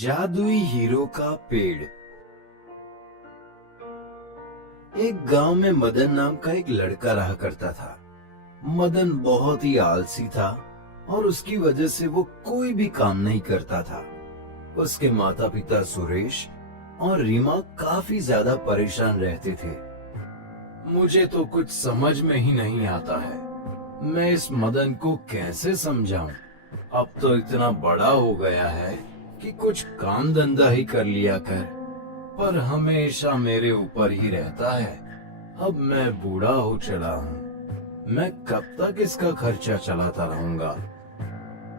जादुई हीरो का पेड़। एक गांव में मदन नाम का एक लड़का रहा करता था। मदन बहुत ही आलसी था और उसकी वजह से वो कोई भी काम नहीं करता था। उसके माता पिता सुरेश और रीमा काफी ज्यादा परेशान रहते थे। मुझे तो कुछ समझ में ही नहीं आता है, मैं इस मदन को कैसे समझाऊं। अब तो इतना बड़ा हो गया है कि कुछ काम धंधा ही कर लिया कर, पर हमेशा मेरे ऊपर ही रहता है। अब मैं बूढ़ा हो चला हूँ, मैं कब तक इसका खर्चा चलाता रहूंगा।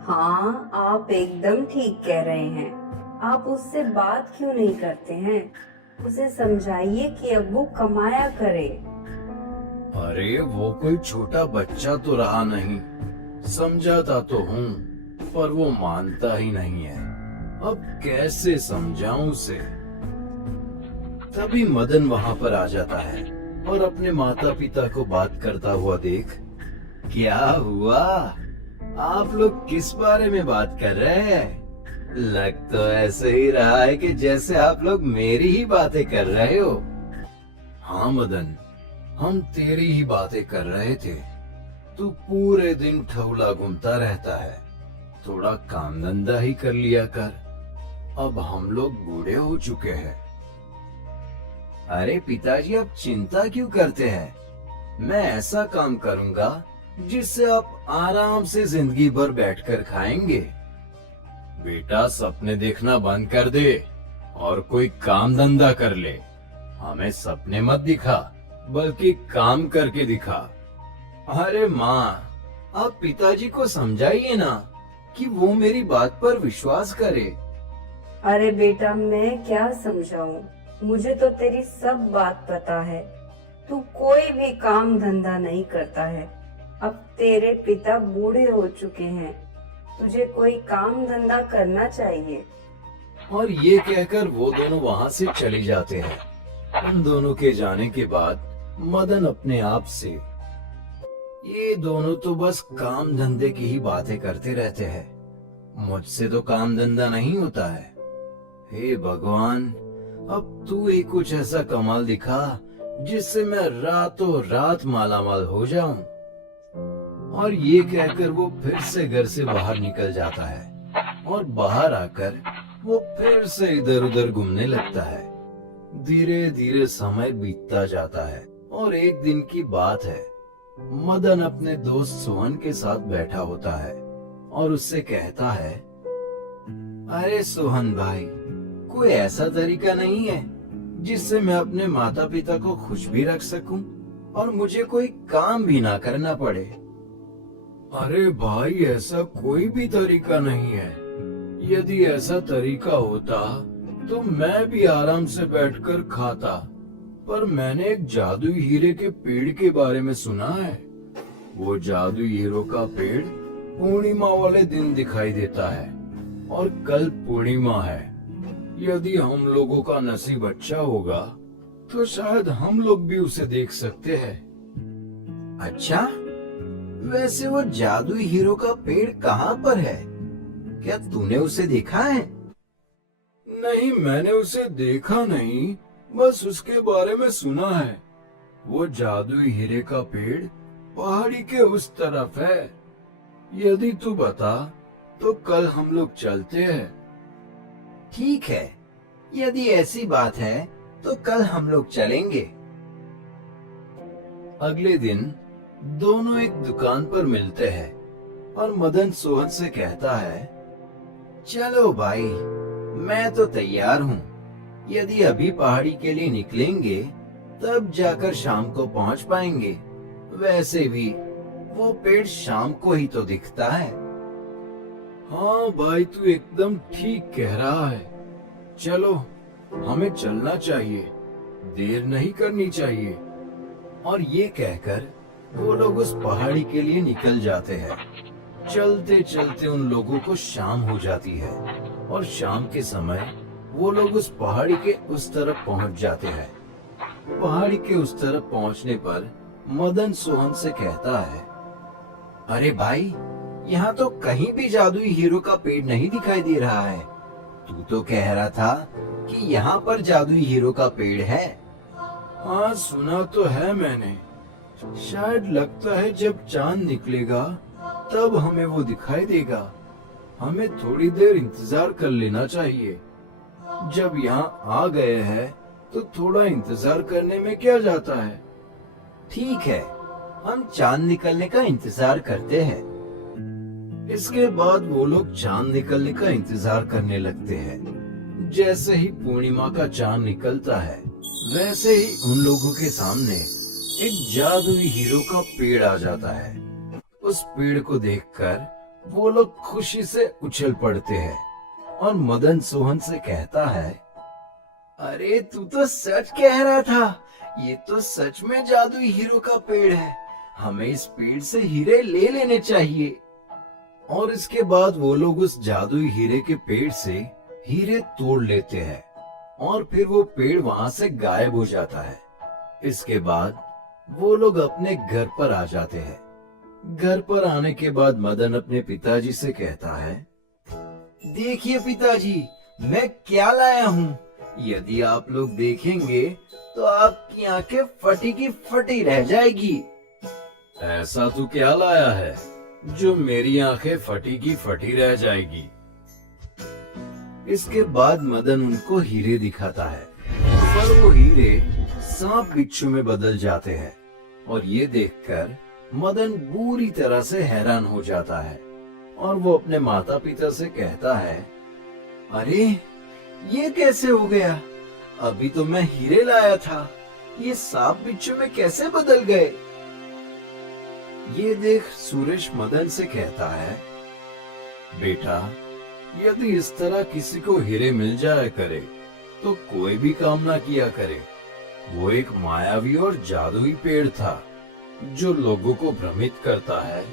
हाँ, आप एकदम ठीक कह रहे हैं। आप उससे बात क्यों नहीं करते हैं? उसे समझाइए कि अब वो कमाया करे। अरे वो कोई छोटा बच्चा तो रहा नहीं, समझाता तो हूँ पर वो मानता ही नहीं है। अब कैसे समझाऊं उसे। तभी मदन वहाँ पर आ जाता है और अपने माता पिता को बात करता हुआ देख, क्या हुआ, आप लोग किस बारे में बात कर रहे हैं? लग तो ऐसे ही रहा है कि जैसे आप लोग मेरी ही बातें कर रहे हो। हाँ मदन, हम तेरी ही बातें कर रहे थे। तू पूरे दिन ठौला घूमता रहता है, थोड़ा काम धंधा ही कर लिया कर। अब हम लोग बूढ़े हो चुके हैं। अरे पिताजी, आप चिंता क्यों करते हैं? मैं ऐसा काम करूंगा जिससे आप आराम से जिंदगी भर बैठकर खाएंगे। बेटा, सपने देखना बंद कर दे और कोई काम धंधा कर ले। हमें सपने मत दिखा, बल्कि काम करके दिखा। अरे माँ, आप पिताजी को समझाइए ना कि वो मेरी बात पर विश्वास करे। अरे बेटा, मैं क्या समझाऊं? मुझे तो तेरी सब बात पता है। तू कोई भी काम धंधा नहीं करता है। अब तेरे पिता बूढ़े हो चुके हैं, तुझे कोई काम धंधा करना चाहिए। और ये कहकर वो दोनों वहाँ से चले जाते हैं। उन दोनों के जाने के बाद मदन अपने आप से, ये दोनों तो बस काम धंधे की ही बातें करते रहते हैं, मुझसे तो काम धंधा नहीं होता है। हे भगवान, अब तू ही कुछ ऐसा कमाल दिखा जिससे मैं रातों रात मालामाल हो जाऊं। और ये कहकर वो फिर से घर से बाहर निकल जाता है और बाहर आकर वो फिर से इधर उधर घूमने लगता है। धीरे धीरे समय बीतता जाता है और एक दिन की बात है, मदन अपने दोस्त सोहन के साथ बैठा होता है और उससे कहता है, अरे सोहन भाई, कोई ऐसा तरीका नहीं है जिससे मैं अपने माता पिता को खुश भी रख सकूं और मुझे कोई काम भी ना करना पड़े। अरे भाई, ऐसा कोई भी तरीका नहीं है। यदि ऐसा तरीका होता तो मैं भी आराम से बैठकर खाता, पर मैंने एक जादुई हीरे के पेड़ के बारे में सुना है। वो जादुई हीरो का पेड़ पूर्णिमा वाले दिन दिखाई देता है और कल पूर्णिमा है। यदि हम लोगों का नसीब अच्छा होगा तो शायद हम लोग भी उसे देख सकते हैं। अच्छा, वैसे वो जादुई हीरो का पेड़ कहाँ पर है? क्या तूने उसे देखा है? नहीं, मैंने उसे देखा नहीं, बस उसके बारे में सुना है। वो जादुई हीरे का पेड़ पहाड़ी के उस तरफ है। यदि तू बता तो कल हम लोग चलते हैं। ठीक है, यदि ऐसी बात है तो कल हम लोग चलेंगे। अगले दिन दोनों एक दुकान पर मिलते हैं और मदन सोहन से कहता है, चलो भाई, मैं तो तैयार हूँ। यदि अभी पहाड़ी के लिए निकलेंगे तब जाकर शाम को पहुँच पाएंगे। वैसे भी वो पेड़ शाम को ही तो दिखता है। हाँ भाई, तू एकदम ठीक कह रहा है। चलो, हमें चलना चाहिए, देर नहीं करनी चाहिए। और ये कहकर वो लोग उस पहाड़ी के लिए निकल जाते हैं। चलते चलते उन लोगों को शाम हो जाती है और शाम के समय वो लोग उस पहाड़ी के उस तरफ पहुंच जाते हैं। पहाड़ी के उस तरफ पहुंचने पर मदन सोहन से कहता है, अरे भाई, यहाँ तो कहीं भी जादुई हीरो का पेड़ नहीं दिखाई दे रहा है। तू तो कह रहा था कि यहाँ पर जादुई हीरो का पेड़ है। हाँ सुना तो है मैंने। शायद लगता है जब चांद निकलेगा तब हमें वो दिखाई देगा। हमें थोड़ी देर इंतजार कर लेना चाहिए। जब यहाँ आ गए हैं तो थोड़ा इंतजार करने में क्या जाता है। ठीक है, हम चांद निकलने का इंतजार करते हैं। इसके बाद वो लोग चांद निकलने का इंतजार करने लगते हैं। जैसे ही पूर्णिमा का चांद निकलता है वैसे ही उन लोगों के सामने एक जादुई हीरो का पेड़ आ जाता है। उस पेड़ को देखकर वो लोग खुशी से उछल पड़ते हैं और मदन सोहन से कहता है, अरे तू तो सच कह रहा था, ये तो सच में जादुई हीरो का पेड़ है। हमें इस पेड़ से हीरे ले लेने चाहिए। और इसके बाद वो लोग उस जादुई हीरे के पेड़ से हीरे तोड़ लेते हैं और फिर वो पेड़ वहां से गायब हो जाता है। इसके बाद वो लोग अपने घर पर आ जाते हैं। घर पर आने के बाद मदन अपने पिताजी से कहता है, देखिए पिताजी, मैं क्या लाया हूँ। यदि आप लोग देखेंगे तो आपकी आंखें फटी की फटी रह जाएगी। ऐसा तू क्या लाया है जो मेरी आंखें फटी की फटी रह जाएगी। इसके बाद मदन उनको हीरे दिखाता है, पर वो हीरे सांप बिच्छू में बदल जाते हैं और ये देखकर मदन बुरी तरह से हैरान हो जाता है और वो अपने माता पिता से कहता है, अरे ये कैसे हो गया। अभी तो मैं हीरे लाया था, ये सांप बिच्छू में कैसे बदल गए। ये देख सुरेश मदन से कहता है, बेटा यदि इस तरह किसी को हीरे मिल जाया करे तो कोई भी काम ना किया करे। वो एक मायावी और जादुई पेड़ था जो लोगों को भ्रमित करता है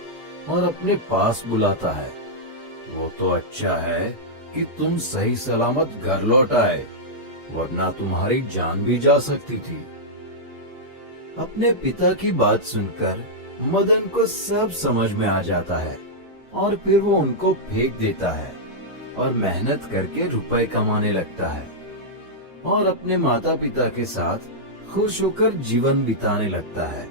और अपने पास बुलाता है। वो तो अच्छा है कि तुम सही सलामत घर लौट आए, वरना तुम्हारी जान भी जा सकती थी। अपने पिता की बात सुनकर मदन को सब समझ में आ जाता है और फिर वो उनको फेंक देता है और मेहनत करके रुपए कमाने लगता है और अपने माता पिता के साथ खुश होकर जीवन बिताने लगता है।